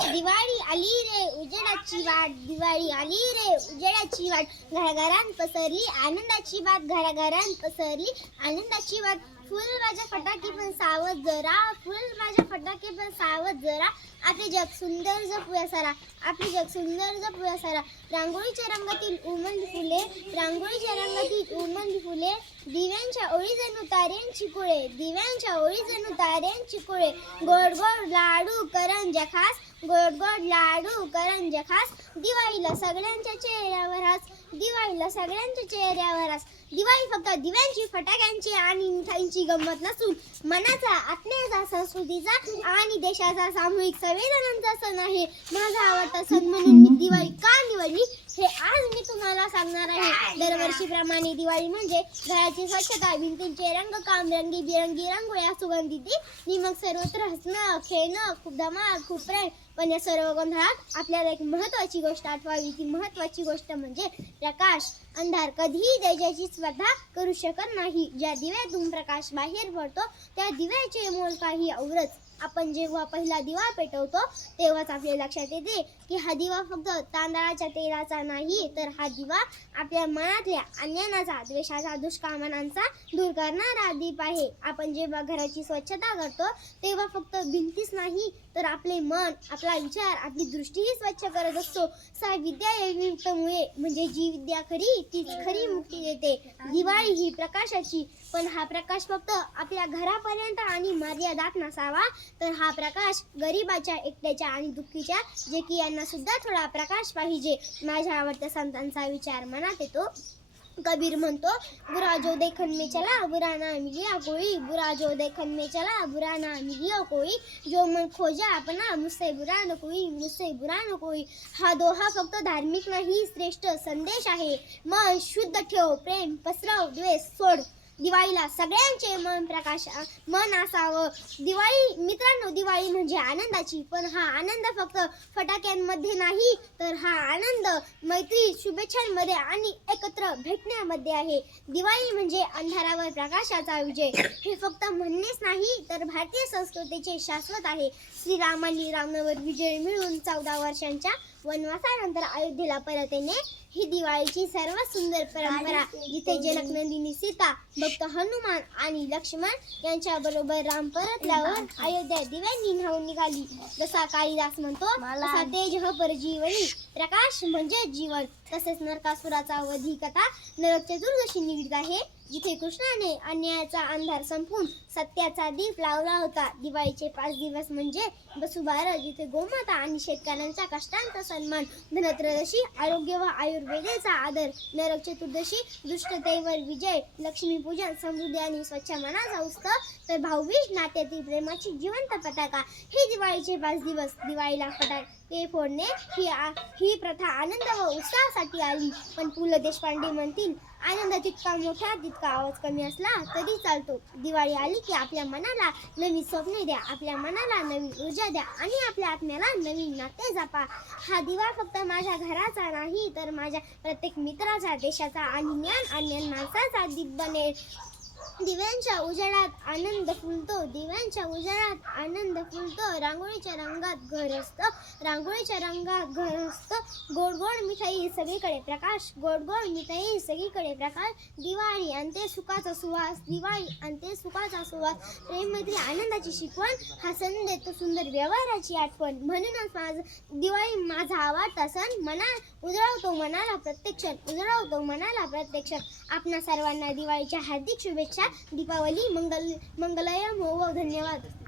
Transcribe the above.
दिवाळी आली रे उजेडाची वाट. दिवाळी आली रे उजेडाची वाट. घराघरांत पसरली आनंदाची वाट. घराघरांत पसरली आनंदाची वाट. फुल माझ्या फटाके पण सावध जरा. फुल माझ्या फटाके पण सावध जरा. आपले जग सुंदर जपूया सारा. आपले जग सुंदर जपूया सारा. रांगोळीच्या रंगातील उमंद फुले रांगोळीच्या रंगातील उमंद फुले. दिव्यांच्या ओळी जणू ताऱ्यांची कुळे दिव्यांच्या ओळी जणू ताऱ्यांची कुळे. गोड गोड लाडू करंजा खास गोड गोड लाडू करंजा खास. दिवाळीला सगळ्यांच्या चेहऱ्यावर हास दिवाळीला सगळ्यांच्या चेहऱ्यावर हास. दिवाळी फक्त दिव्यांची फटाक्यांची आणि मिठाईंची गंमत नसून मनाचा आत्म्याचा संस्कृतीचा आणि देशाचा सामूहिक संवेदनांचा सण आहे. माझा आवडता सण म्हणून मी दिवाळी का निवडली हे आज मी तुम्हाला सांगणार आहे प्रमाणे दिवाळी म्हणजे घराची स्वच्छता भिंतींचे रंगकाम रंगी बिरंगी रांगोळ्या सुगंधी आणि मग सर्वत्र हसणं खेळणं खूप धमाल खूप प्रेम. पण या सर्व गोंधळात आपल्याला एक महत्वाची गोष्ट आठवावी. ती महत्वाची गोष्ट म्हणजे प्रकाश. अंधार कधीही त्याच्याची स्पर्धा करू शकत नाही. ज्या दिव्यातून प्रकाश बाहेर पडतो त्या दिव्याचे मोल काही औरच आपण जेव्हा पहिला दिवा पेटवतो तेव्हाच आपल्या लक्षात येते की हा दिवा फक्त तांदळाच्या तेलाचा नाही तर हा दिवा आपल्या मनातल्या अन्यानाचा द्वेषाचा दुष्कामनांचा दूर करणारा दीप आहे. आपण जेव्हा घराची स्वच्छता करतो तेव्हा फक्त भिंतीच नाही तर आपले मन आपला विचार आपली दृष्टीही स्वच्छ करत असतो. सा विद्या युक्तमुळे म्हणजे जी विद्या खरी ती खरी मुक्ती देते. दिवाळी ही प्रकाशाची पण हा प्रकाश फक्त आपल्या घरापर्यंत आणि मर्यादात नसावा तर हा प्रकाश गरिबाच्या एकट्याच्या आणि दुःखीच्या जे की यांना सुद्धा थोडा प्रकाश पाहिजे. माझ्या आवडत्या संतांचा विचार मनात येतो. कबीर म्हणतो बुरा जो देखन में चला बुरा ना मिलिया कोई. बुरा जो देखन में चला बुरा ना मिलिया कोई. जो मन खोजा अपना मुझसे बुरा न कोई मुझसे बुरा न कोई. हा दोहा फक्त धार्मिक नाही श्रेष्ठ संदेश आहे. मन शुद्ध ठेव प्रेम पसरव द्वेष सोड. दिवाळीला सगळ्यांचे मन प्रकाश मन असावं. दिवाळी मित्रांनो दिवाळी म्हणजे आनंदाची पण हा आनंद फक्त फटाक्यांमध्ये नाही तर हा आनंद मैत्री शुभेच्छांमध्ये आणि एकत्र भेटण्यामध्ये आहे. दिवाळी म्हणजे अंधारावर प्रकाशाचा विजय. हे फक्त म्हणणेच नाही तर भारतीय संस्कृतीचे शाश्वत आहे. श्रीरामांनी रावणावर विजय मिळून चौदा वर्षांच्या वनवासानंतर अयोध्येला परत येणे ही दिवाळीची सर्वात सुंदर परंपरा. जिथे जनकनंदिनी सीता भक्त हनुमान आणि लक्ष्मण यांच्या बरोबर राम परतल्यावर अयोध्या दिव्यांनी न्हावून निघाली. जसा कालिदास म्हणतो तसा तेज ह परजीवनी प्रकाश म्हणजे जीवन. तसेच नरकासुराचा वधी कथा नरक चतुर्दशी निगडीत आहे. जिथे कृष्णाने अन्यायाचा अंधार संपून सत्याचा दीप लावला होता. दिवाळीचे पाच दिवस म्हणजे वसुबारस जिथे गोमाता आणि शेतकऱ्यांचा कष्टांचा सन्मान धनत्रयोदशी आरोग्य व आयुर्वेदेचा आदर नरक चतुर्दशी दुष्टतेवर विजय लक्ष्मीपूजन समृद्धी आणि स्वच्छ मनाचा उत्सव तर भाऊबीज नात्यातील प्रेमाची जिवंत पताका. हे दिवाळीचे पाच दिवस दिवाळीला फटाके फोडणे ही आ- ही प्रथा आनंद व उत्साह उत्साहासाठी आली. पण पु ल देशपांडे म्हणतील आनंद जितका मोठा तितका आवाज कमी असला तरी चालतो. दिवाळी आली की आपल्या मनाला नवीन स्वप्ने द्या आपल्या मनाला नवीन ऊर्जा द्या आणि आपल्या आत्म्याला नवीन नाते जपा. हा दिवा फक्त माझ्या घराचा नाही तर माझ्या प्रत्येक मित्राचा देशाचा आणि ज्ञान आणि माणसाचा दीप बनेल दिव्यांच्या उजेडात आनंद फुलतो. दिव्यांच्या उजेडात आनंद फुलतो. रांगोळीच्या रंगात घर असतं. रांगोळीच्या रंगात घर असतं. गोड गोड मिठाई सगळीकडे प्रकाश. गोड गोड मिठाई सगळीकडे प्रकाश. दिवाळी अंते सुखाचा सुवास. दिवाळी अंते सुखाचा सुवास. प्रेममधील आनंदाची शिकवण. हा सण देतो सुंदर व्यवहाराची आठवण. म्हणूनच माझं दिवाळी माझा आवडता सण मना उजळवतो. मनाला प्रत्यक्ष उजळवतो. मनाला प्रत्यक्ष आपणा सर्वांना दिवाळीच्या हार्दिक शुभेच्छा दीपावली मंगल मंगलय हो, हो धन्यवाद.